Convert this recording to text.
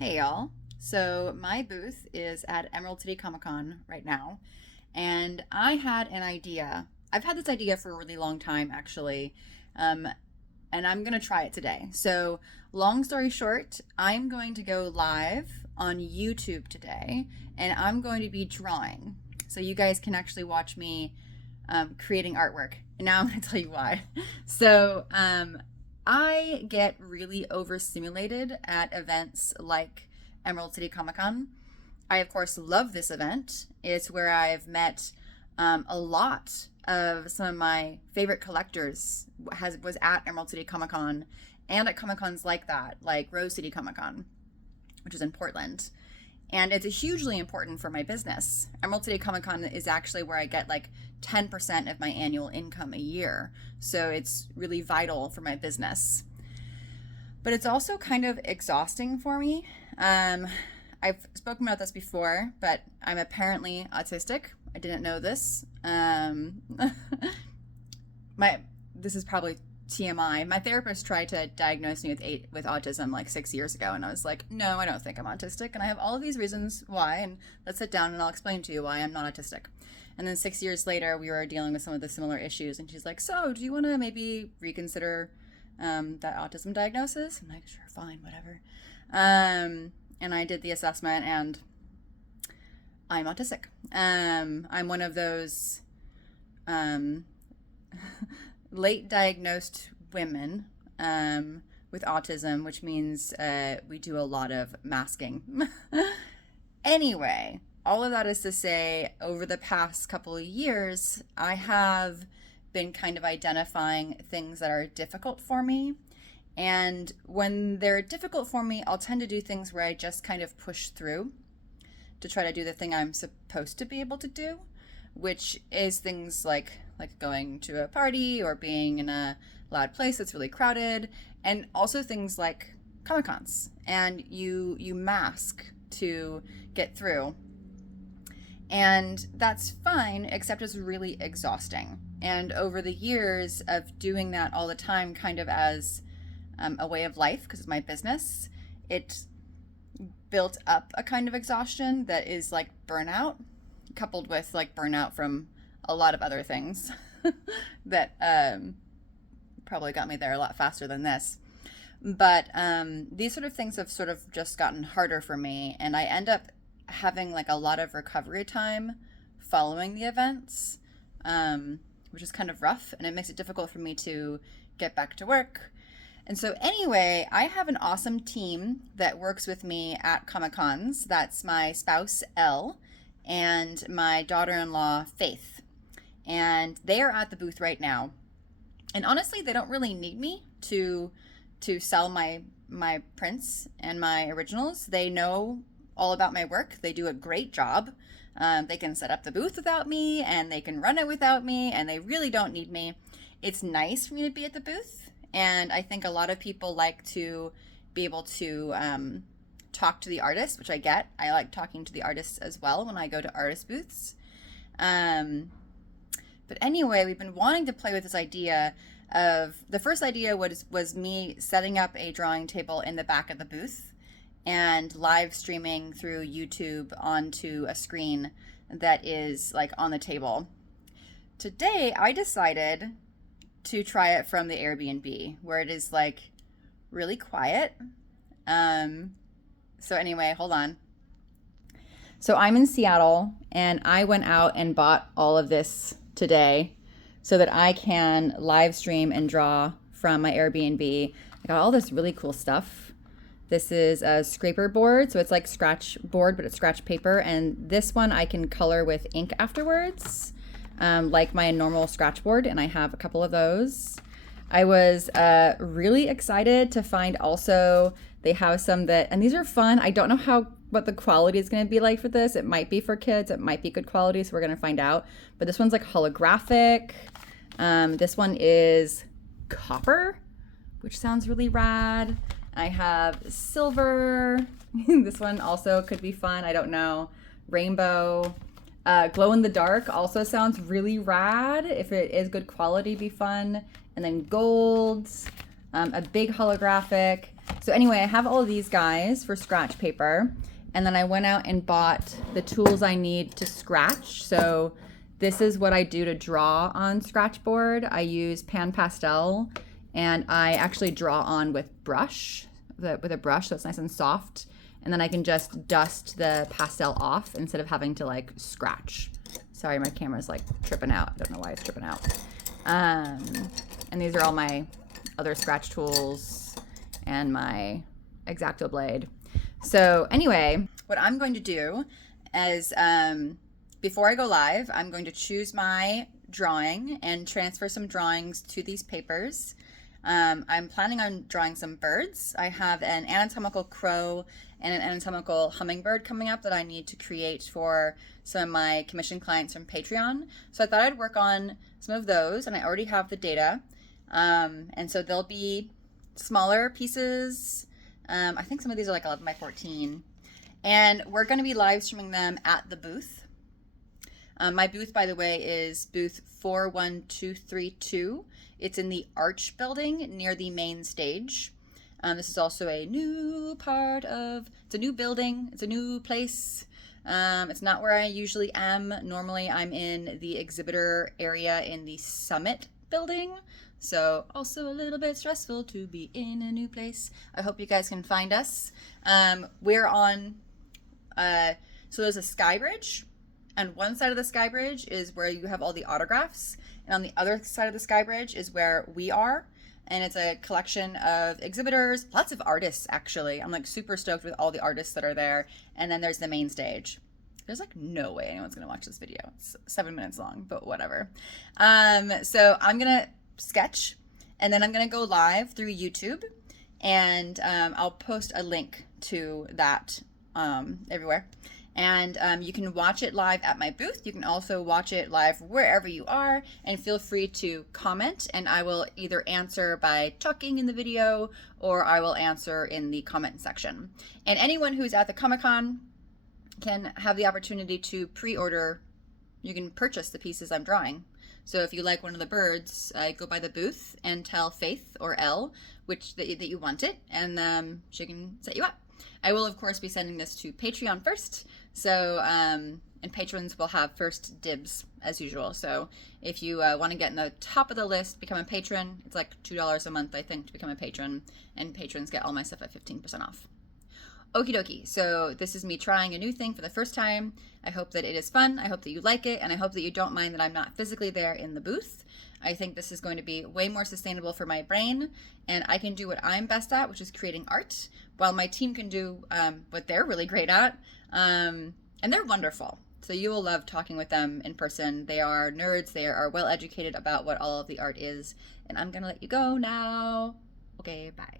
Hey y'all. So my booth is at Emerald City Comic Con right now, and I had an idea. I've had this idea for a really long time, actually, um, and I'm gonna try it today. So, long story short, I'm going to go live on YouTube today, and I'm going to be drawing. So you guys can actually watch me creating artwork. And now I'm gonna tell you why. So, I get really overstimulated at events like Emerald City Comic Con. I, of course, love this event. It's where I've met a lot of some of my favorite collectors. Was at Emerald City Comic Con and at Comic Cons like that, like Rose City Comic Con, which is in Portland. And it's hugely important for my business. Emerald City Comic Con is actually where I get like 10% of my annual income a year. So it's really vital for my business. But it's also kind of exhausting for me. I've spoken about this before, but I'm apparently autistic. I didn't know this. My This is probably TMI. My therapist tried to diagnose me with autism like 6 years ago, and I was like, no, I don't think I'm autistic, and I have all of these reasons why, and let's sit down and I'll explain to you why I'm not autistic. And then 6 years later, we were dealing with some of the similar issues, and she's like, so do you want to maybe reconsider that autism diagnosis? I'm like, sure, fine, whatever. And I did the assessment, and I'm autistic. I'm one of those late diagnosed women with autism, which means we do a lot of masking. Anyway, all of that is to say, over the past couple of years, I have been kind of identifying things that are difficult for me. And when they're difficult for me, I'll tend to do things where I just kind of push through to try to do the thing I'm supposed to be able to do, which is things like going to a party or being in a loud place that's really crowded, and also things like Comic Cons. And you mask to get through. And that's fine, except it's really exhausting. And over the years of doing that all the time, kind of as a way of life, because it's my business, it built up a kind of exhaustion that is like burnout, coupled with like burnout from a lot of other things that probably got me there a lot faster than this. But these sort of things have sort of just gotten harder for me, and I end up having like a lot of recovery time following the events, which is kind of rough, and it makes it difficult for me to get back to work. And so anyway, I have an awesome team that works with me at Comic Cons. That's my spouse, Elle, and my daughter-in-law, Faith. And they are at the booth right now. And honestly, they don't really need me to sell my prints and my originals. They know all about my work. They do a great job. They can set up the booth without me, and they can run it without me, and they really don't need me. It's nice for me to be at the booth. And I think a lot of people like to be able to talk to the artists, which I get. I like talking to the artists as well when I go to artist booths. But anyway, we've been wanting to play with this idea of, the first idea was me setting up a drawing table in the back of the booth and live streaming through YouTube onto a screen that is like on the table. Today, I decided to try it from the Airbnb, where it is like really quiet. So anyway, hold on. So I'm in Seattle, and I went out and bought all of this today so that I can live stream and draw from my Airbnb. I got all this really cool stuff. This is a scraper board, so it's like scratch board, but it's scratch paper. And this one I can color with ink afterwards, like my normal scratch board, and I have a couple of those. I was really excited to find also they have some that, and these are fun. I don't know what the quality is going to be like for this. It might be for kids. It might be good quality, so we're going to find out. But this one's like holographic. This one is copper, which sounds really rad. I have silver. This one also could be fun. I don't know. Rainbow. Glow in the dark also sounds really rad. If it is good quality, be fun. And then gold. A big holographic. So anyway, I have all of these guys for scratch paper, and then I went out and bought the tools I need to scratch. So this is what I do to draw on scratchboard. I use pan pastel, and I actually draw on with with a brush, so it's nice and soft. And then I can just dust the pastel off instead of having to like scratch. Sorry, my camera's like tripping out. I don't know why it's tripping out. And these are all my other scratch tools and my X-Acto blade. So anyway, what I'm going to do is before I go live, I'm going to choose my drawing and transfer some drawings to these papers. I'm planning on drawing some birds. I have an anatomical crow and an anatomical hummingbird coming up that I need to create for some of my commission clients from Patreon. So I thought I'd work on some of those, and I already have the data. And so they'll be smaller pieces. I think some of these are like 11 by 14. And we're going to be live streaming them at the booth. My booth, by the way, is booth 41232. It's in the Arch building near the main stage. This is also a new it's a new building. It's a new place. It's not where I usually am. Normally I'm in the exhibitor area in the Summit building. So also a little bit stressful to be in a new place. I hope you guys can find us. We're on, so there's a sky bridge, and one side of the sky bridge is where you have all the autographs, and on the other side of the sky bridge is where we are. And it's a collection of exhibitors, lots of artists actually. I'm like super stoked with all the artists that are there. And then there's the main stage. There's like no way anyone's gonna watch this video. It's 7 minutes long, but whatever. So I'm gonna sketch, and then I'm gonna go live through YouTube, and I'll post a link to that everywhere. And you can watch it live at my booth. You can also watch it live wherever you are, and feel free to comment, and I will either answer by talking in the video, or I will answer in the comment section. And anyone who's at the Comic-Con can have the opportunity to pre-order. You can purchase the pieces I'm drawing. So if you like one of the birds, go by the booth and tell Faith or Elle that you want it, and she can set you up. I will, of course, be sending this to Patreon first. So, and patrons will have first dibs as usual. So if you want to get in the top of the list, become a patron. It's like $2 a month, I think, to become a patron. And patrons get all my stuff at 15% off. Okie dokie. So this is me trying a new thing for the first time. I hope that it is fun. I hope that you like it. And I hope that you don't mind that I'm not physically there in the booth. I think this is going to be way more sustainable for my brain, and I can do what I'm best at, which is creating art, while my team can do what they're really great at. And they're wonderful. So you will love talking with them in person. They are nerds. They are well educated about what all of the art is. And I'm going to let you go now. Okay, bye.